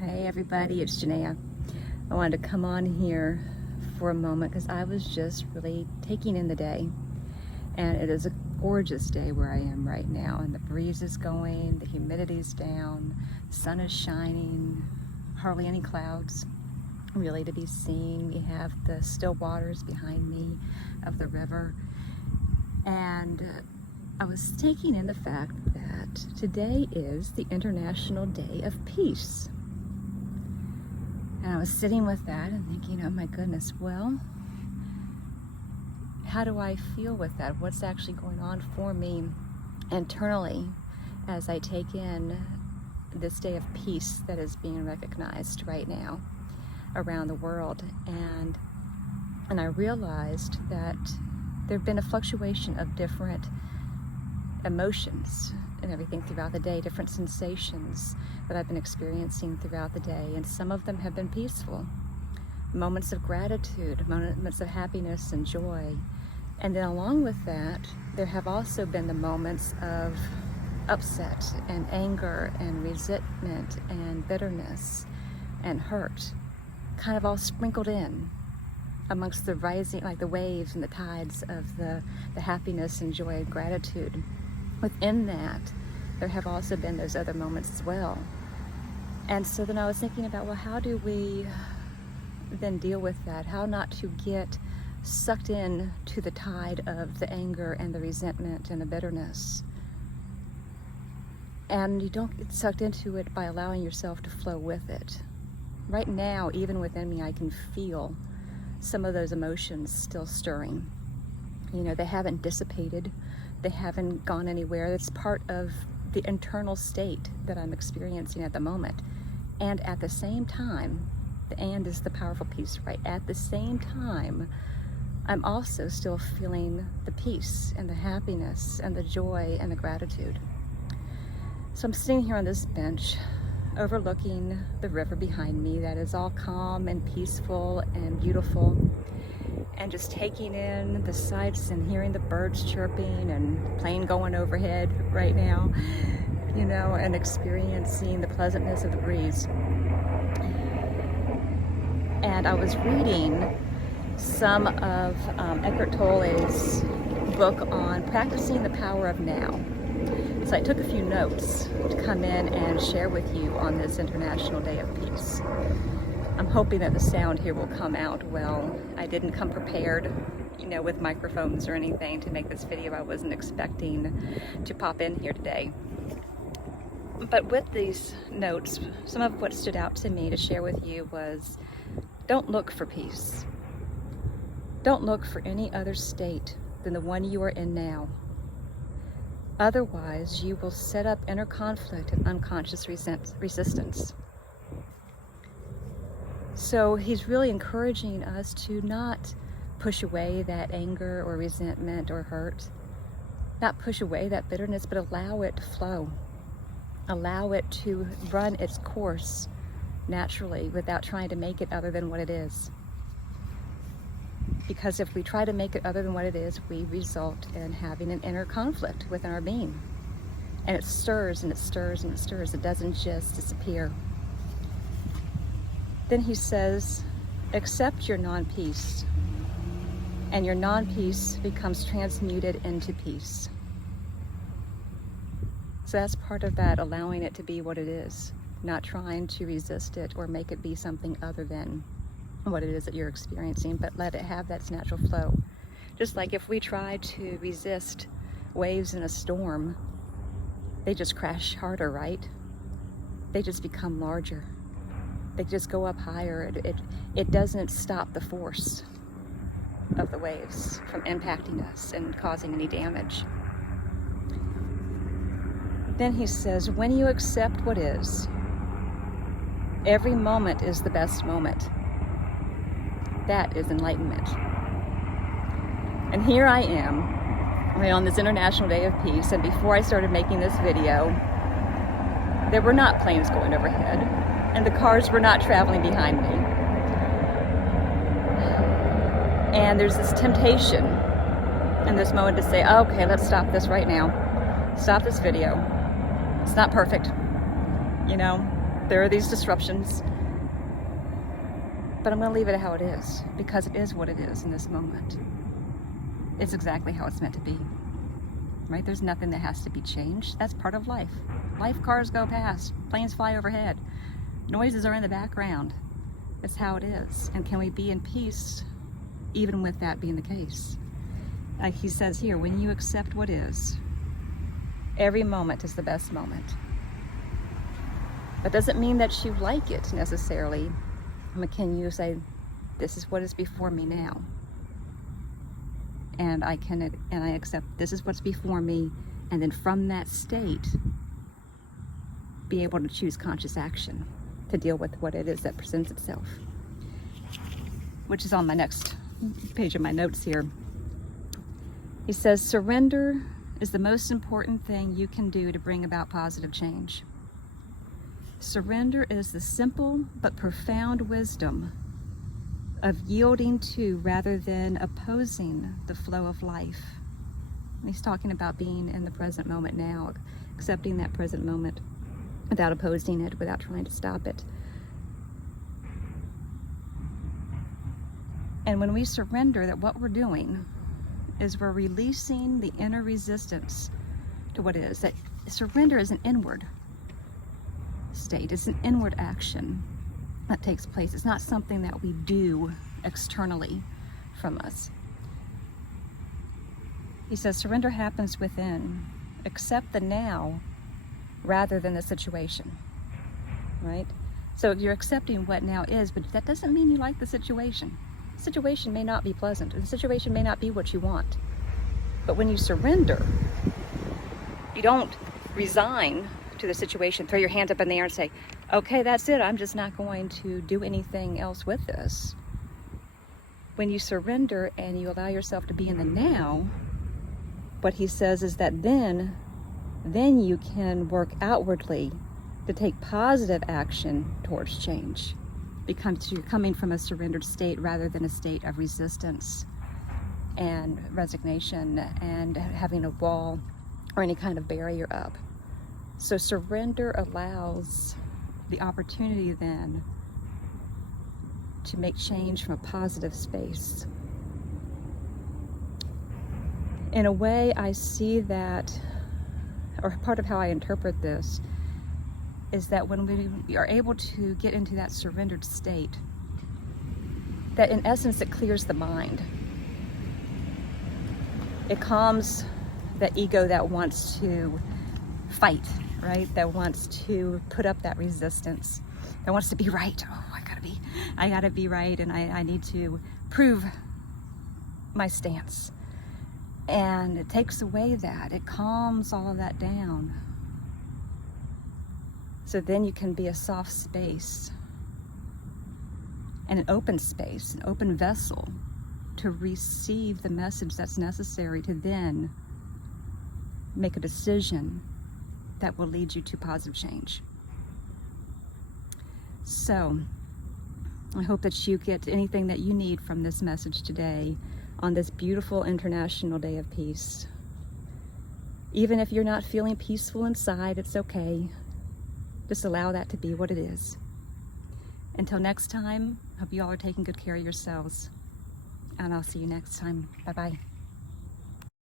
Hey everybody, it's Janaea. I wanted to come on here for a moment because I was just really taking in the day, and it is a gorgeous day where I am right now, and the breeze is going, the humidity's down, the sun is shining, hardly any clouds really to be seen. We have the still waters behind me of the river, and I was taking in the fact that today is the International Day of Peace. And I was sitting with that and thinking, oh my goodness, well, how do I feel with that? What's actually going on for me internally as I take in this day of peace that is being recognized right now around the world? And I realized that there have been a fluctuation of different emotions and everything throughout the day, different sensations that I've been experiencing throughout the day, and some of them have been peaceful. Moments of gratitude, moments of happiness and joy. And then along with that, there have also been the moments of upset and anger and resentment and bitterness and hurt, kind of all sprinkled in amongst the rising, like the waves and the tides of the happiness and joy and gratitude. Within that, there have also been those other moments as well. And so then I was thinking about, well, how do we then deal with that? How not to get sucked in to the tide of the anger and the resentment and the bitterness. And you don't get sucked into it by allowing yourself to flow with it. Right now, even within me, I can feel some of those emotions still stirring. You know, they haven't dissipated. They haven't gone anywhere. It's part of the internal state that I'm experiencing at the moment. And at the same time, the and is the powerful piece, right? At the same time, I'm also still feeling the peace and the happiness and the joy and the gratitude. So I'm sitting here on this bench overlooking the river behind me that is all calm and peaceful and beautiful, and just taking in the sights and hearing the birds chirping and plane going overhead right now, you know, and experiencing the pleasantness of the breeze. And I was reading some of Eckhart Tolle's book on practicing the power of now. So I took a few notes to come in and share with you on this International Day of Peace. I'm hoping that the sound here will come out well. I didn't come prepared, you know, with microphones or anything to make this video. I wasn't expecting to pop in here today. But with these notes, some of what stood out to me to share with you was, don't look for peace. Don't look for any other state than the one you are in now. Otherwise, you will set up inner conflict and unconscious resistance. So he's really encouraging us to not push away that anger or resentment or hurt, not push away that bitterness, but allow it to flow. Allow it to run its course naturally without trying to make it other than what it is. Because if we try to make it other than what it is, we result in having an inner conflict within our being. And it stirs and it stirs and it stirs. It doesn't just disappear. Then he says, accept your non-peace, and your non-peace becomes transmuted into peace. So that's part of that, allowing it to be what it is, not trying to resist it or make it be something other than what it is that you're experiencing, but let it have that natural flow. Just like if we try to resist waves in a storm, they just crash harder, right? They just become larger. They just go up higher. It doesn't stop the force of the waves from impacting us and causing any damage. Then he says, when you accept what is, every moment is the best moment. That is enlightenment. And here I am, on this International Day of Peace, and before I started making this video, there were not planes going overhead, and the cars were not traveling behind me. And there's this temptation in this moment to say, okay, let's stop this right now. Stop this video. It's not perfect, you know? There are these disruptions, but I'm going to leave it how it is, because it is what it is in this moment. It's exactly how it's meant to be, right? There's nothing that has to be changed. That's part of life. Life, cars go past, planes fly overhead, noises are in the background. It's how it is. And can we be in peace even with that being the case? Like he says here, when you accept what is, every moment is the best moment. That doesn't mean that you like it necessarily. But can you say, this is what is before me now? And I accept this is what's before me, and then from that state, be able to choose conscious action to deal with what it is that presents itself. Which is on my next page of my notes here. He says, surrender is the most important thing you can do to bring about positive change. Surrender is the simple but profound wisdom of yielding to rather than opposing the flow of life. And he's talking about being in the present moment now, accepting that present moment without opposing it, without trying to stop it. And when we surrender, that what we're doing is we're releasing the inner resistance to what is. That surrender is an inward state. It's an inward action that takes place. It's not something that we do externally from us. He says surrender happens within. Accept the now rather than the situation, right? So you're accepting what now is, but that doesn't mean you like the situation. The situation may not be pleasant. The situation may not be what you want. But when you surrender, you don't resign to the situation, throw your hands up in the air and say, okay, that's it. I'm just not going to do anything else with this. When you surrender and you allow yourself to be in the now, what he says is that then you can work outwardly to take positive action towards change. Because you're coming from a surrendered state rather than a state of resistance and resignation and having a wall or any kind of barrier up. So surrender allows the opportunity then to make change from a positive space. In a way, I see that, or part of how I interpret this, is that when we are able to get into that surrendered state, that in essence it clears the mind. It calms the ego that wants to fight, right? That wants to put up that resistance, that wants to be right. Oh, I gotta be right, and I need to prove my stance. And it takes away that. It calms all of that down. So then you can be a soft space and an open space, an open vessel to receive the message that's necessary to then make a decision that will lead you to positive change. So I hope that you get anything that you need from this message today on this beautiful International Day of Peace. Even if you're not feeling peaceful inside, it's okay. Just allow that to be what it is. Until next time, hope you all are taking good care of yourselves. And I'll see you next time. Bye-bye.